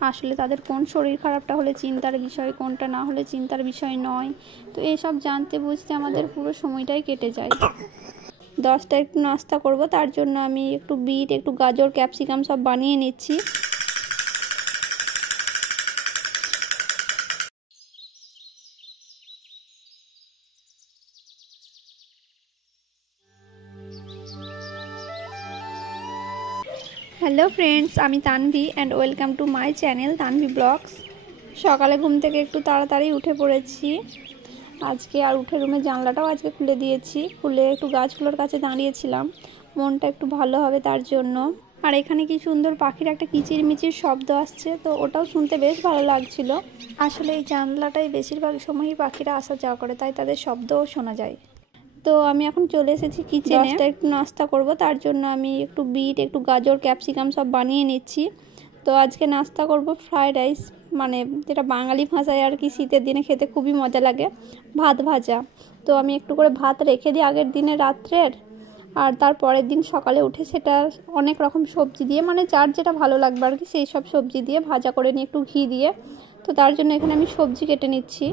আসলে তাদের কোন শরীর খারাপটা হলে চিন্তার বিষয়, কোনটা না হলে চিন্তার বিষয় নয়। তো এইসব জানতে বুঝতে আমাদের পুরো সময়টাই কেটে যায়। 10টা একটু নাস্তা করব, তার জন্য আমি একটু বিট, একটু গাজর, ক্যাপসিকাম সব বানিয়ে নিচ্ছি। হ্যালো ফ্রেন্ডস, আমি Tanvi and welcome to my channel Tanvi blogs. সকালে ঘুম থেকে একটু তাড়াতাড়ি উঠে পড়েছি আজকে, আর উঠে রুমের জানলাটাও আজকে খুলে দিয়েছি। খুলে একটু গাছগুলোর কাছে দাঁড়িয়েছিলাম, মনটা একটু ভালো হবে তার জন্য। আর এখানে কি সুন্দর পাখির একটা কিচিরমিচির শব্দ আসছে, তো ওটাও শুনতে বেশ ভালো লাগছিল। আসলে এই জানলাটাই বেশিরভাগ সময়ই পাখিরা আসা যাওয়া করে, তাই তাদের শব্দও শোনা যায়। তো আমি এখন চলে এসেছি কিচেনে। 10টা একটু নাস্তা করব, তার জন্য আমি একটু বিট, একটু গাজর, ক্যাপসিকাম সব বানিয়ে নিচ্ছি। তো আজকে নাস্তা করব ফ্রাইড রাইস, মানে যেটা বাঙালি ভাষায় আর কি শীতের দিনে খেতে খুবই মজা লাগে, ভাত ভাজা। তো আমি একটু করে ভাত রেখে দিই আগের দিনে রাত্রের, আর তার পরের দিন সকালে উঠে সেটা অনেক রকম সবজি দিয়ে, মানে যার যেটা ভালো লাগবে আর কি, সেই সব সবজি দিয়ে ভাজা করে নিই একটু ঘি দিয়ে। তো তার জন্য এখানে আমি সবজি কেটে নিচ্ছি।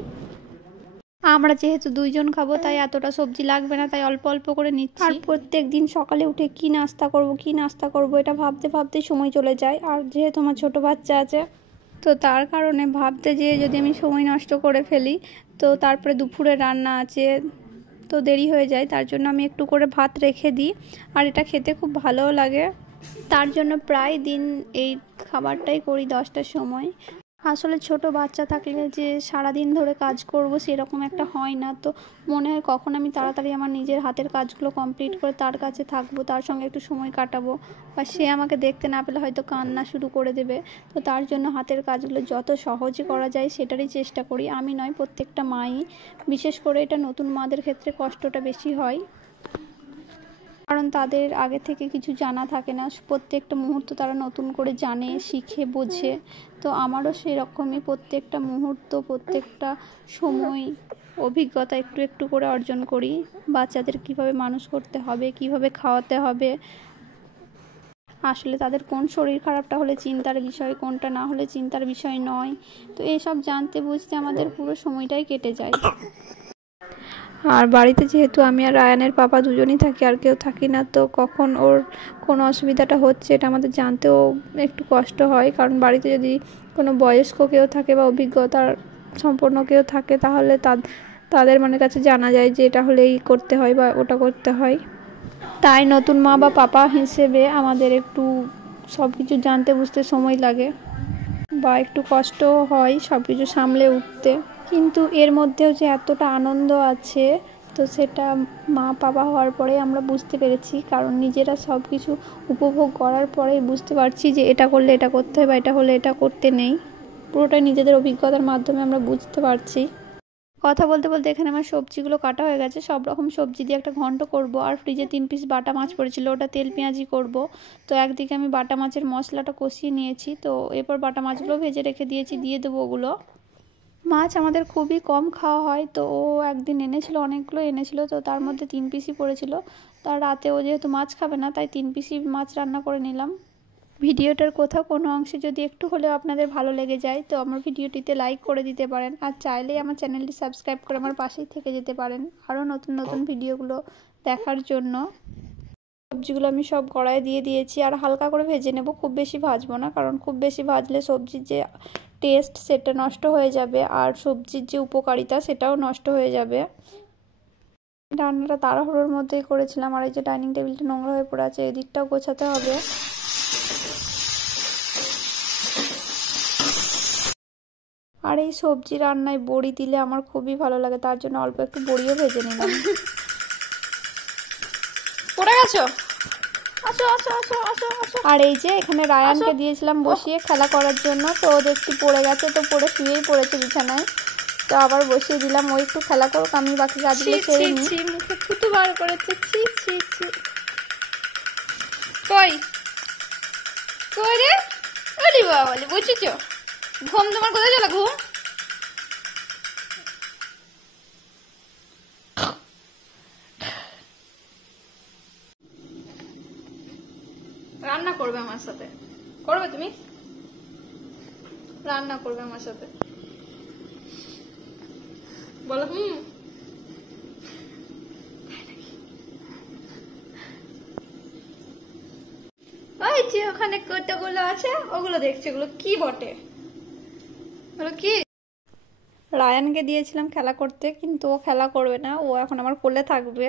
আমরা যেহেতু 2 জন খাবো, তাই এতটা সবজি লাগবে না, তাই অল্প অল্প করে নিচ্ছি। আর প্রত্যেক দিন সকালে উঠে কি নাস্তা করব এটা ভাবতে ভাবতেই সময় চলে যায়। আর যেহেতু আমার ছোট বাচ্চা আছে, তো তার কারণে ভাবতে যেয়ে যদি আমি সময় নষ্ট করে ফেলি, তো তারপরে দুপুরে রান্না আছে, তো দেরি হয়ে যায়। তার জন্য আমি একটু করে ভাত রেখে দিই, আর এটা খেতে খুব ভালোও লাগে। তার জন্য প্রায় দিন এই খাবারটাই করি 10টার সময়। আসলে ছোট বাচ্চা থাকলে যে সারাদিন ধরে কাজ করব সেরকম একটা হয় না, তো মনে হয় কখন আমি তাড়াতাড়ি আমার নিজের হাতের কাজগুলো কমপ্লিট করে তার কাছে থাকবো, তার সঙ্গে একটু সময় কাটাবো, বা সে আমাকে দেখতে না পেলে হয়তো কান্না শুরু করে দেবে। তো তার জন্য হাতের কাজগুলো যত সহজে করা যায় সেটারই চেষ্টা করি। আমি নয়, প্রত্যেকটা মাই, বিশেষ করে এটা নতুন মাদের ক্ষেত্রে কষ্টটা বেশি হয়, কারণ তাদের আগে থেকে কিছু জানা থাকে না। প্রত্যেকটা মুহূর্ত তারা নতুন করে জানে, শিখে, বোঝে। তো আমারও সেই রকমই প্রত্যেকটা মুহূর্ত, প্রত্যেকটা সময় অভিজ্ঞতা একটু একটু করে অর্জন করি। বাচ্চাদের কিভাবে মানুষ করতে হবে, কিভাবে খাওয়াতে হবে, আসলে তাদের কোন শরীর খারাপটা হলে চিন্তার বিষয়, কোনটা না হলে চিন্তার বিষয় নয়। তো এইসব জানতে বুঝতে আমাদের পুরো সময়টাই কেটে যায়। আর বাড়িতে যেহেতু আমি আর রায়ানের পাপা দুজনই থাকি, আর কেউ থাকি না, তো কখন ওর কোনো অসুবিধাটা হচ্ছে এটা আমাদের জানতেও একটু কষ্ট হয়। কারণ বাড়িতে যদি কোনো বয়স্ক কেউ থাকে বা অভিজ্ঞতার সম্পন্ন কেউ থাকে, তাহলে তাদের মনের কাছে জানা যায় যে এটা হলে এই করতে হয় বা ওটা করতে হয়। তাই নতুন মা বা পাপা হিসেবে আমাদের একটু সব কিছু জানতে বুঝতে সময় লাগে, বা একটু কষ্টও হয় সব কিছু সামলে উঠতে। কিন্তু এর মধ্যেও যে এতটা আনন্দ আছে, তো সেটা মা বাবা হওয়ার পরে আমরা বুঝতে পেরেছি। কারণ নিজেরা সব কিছু উপভোগ করার পরেই বুঝতে পারছি যে এটা করলে এটা করতে হয়, বা এটা হলে এটা করতে নেই। পুরোটাই নিজেদের অভিজ্ঞতার মাধ্যমে আমরা বুঝতে পারছি। কথা বলতে বলতে এখানে আমার সবজিগুলো কাটা হয়ে গেছে। সব রকম সবজি দিয়ে একটা ঘন্ট করব, আর ফ্রিজে 3 পিস বাটা মাছ পড়েছিল, ওটা তেল পেঁয়াজি করব। তো একদিকে আমি বাটা মাছের মশলাটা কষিয়ে নিয়েছি, তো এরপর বাটা মাছগুলো ভেজে রেখে দিয়েছি, দিয়ে দেবো ওগুলো। মাছ আমাদের খুবই কম খাওয়া হয়, তো ও একদিন এনেছিল, অনেকগুলো এনেছিল, তো তার মধ্যে 3 পিসই পড়েছিল। তার রাতে ও যেহেতু মাছ খাবে না, তাই 3 পিসই মাছ রান্না করে নিলাম। ভিডিওটার কোথাও কোনো অংশে যদি একটু হলেও আপনাদের ভালো লেগে যায়, তো আমার ভিডিওটিতে লাইক করে দিতে পারেন, আর চাইলেই আমার চ্যানেলটি সাবস্ক্রাইব করে আমার পাশেই থেকে যেতে পারেন আরও নতুন নতুন ভিডিওগুলো দেখার জন্য। সবজিগুলো আমি সব কড়াইয়ে দিয়ে দিয়েছি, আর হালকা করে ভেজে নেব, খুব বেশি ভাজবো না, কারণ খুব বেশি ভাজলে সবজির যে টেস্ট সেটা নষ্ট হয়ে যাবে, আর সবজির যে উপকারিতা সেটাও নষ্ট হয়ে যাবে। রান্নাটা তাড়াহুড়োর মধ্যেই করেছিলাম, আর এই যে ডাইনিং টেবিলটা নোংরা হয়ে পড়ে আছে, এদিকটাও গোছাতে হবে। আর এই সবজি রান্নায় বড়ি দিলে আমার খুবই ভালো লাগে, তার জন্য অল্প একটু বড়িও ভেজে নিলাম। পড়ে গেছো? আসো আসো আসো আসো আসো। আর এই যে এখানে রায়ানকে দিয়েছিলাম বসিয়ে খেলা করার জন্য, তো ও দেখছি পড়ে গেছে, তো পড়ে শুয়েই পড়েছে বিছানায়। তো আবার বসিয়ে দিলাম, ও একটু খেলা করুক, আমি বাকি কাজগুলো সেরে নিই। মুখে থুতু বার করেছে, ছি ছি ছি। কই কই রে? ওরে বাবা, বুঝেছো? ঘুম তোমার কোথায় চলে? ঘুম রান্না করবে আমার সাথে, করবে তুমি? রান্না করবে আমার সাথে। বলো ওই যে ওখানে কতগুলো আছে ওগুলো দেখছি, ওগুলো কি বটে, ওগুলো কি? রায়ানকে দিয়েছিলাম খেলা করতে, কিন্তু ও খেলা করবে না, ও এখন আমার কোলে থাকবে।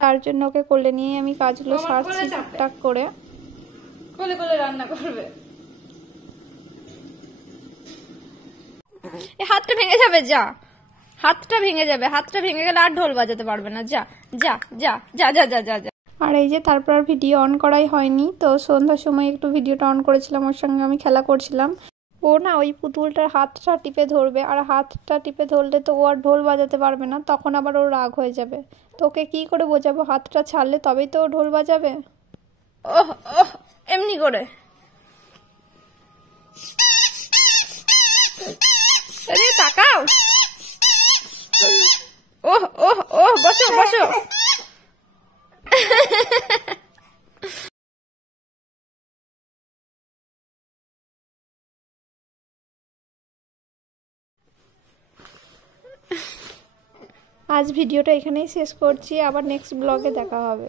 তার জন্য ওকে কোলে নিয়ে আমি কাজগুলো সারছি টুকটাক করে। কোলে কোলে রান্না করবে। হাতটা ভেঙে যাবে, যা হাতটা ভেঙে যাবে, হাতটা ভেঙে গেলে আর ঢোল বাজাতে পারবে না। যা যা যা যা যা যা যা যা। আর এই যে তারপর আর ভিডিও অন করাই হয়নি, তো সন্ধ্যার সময় একটু ভিডিওটা অন করেছিলাম, ওর সঙ্গে আমি খেলা করছিলাম। ও না ওই পুতুলটার হাতটা টিপে ধরবে, আর হাতটা টিপে ধরলে তো ও আর ঢোল বাজাতে পারবে না, তখন আবার ওর রাগ হয়ে যাবে। তো ওকে কি করে বোঝাবো, হাতটা ছাড়লে তবেই তো ও ঢোল বাজাবে। ওহ ওহ, এমনি করে তাকাও। ওহ ওহ ওহ, বসো বসো। আজ ভিডিওটা এখানেই শেষ করছি, আবার নেক্সট ব্লগে দেখা হবে।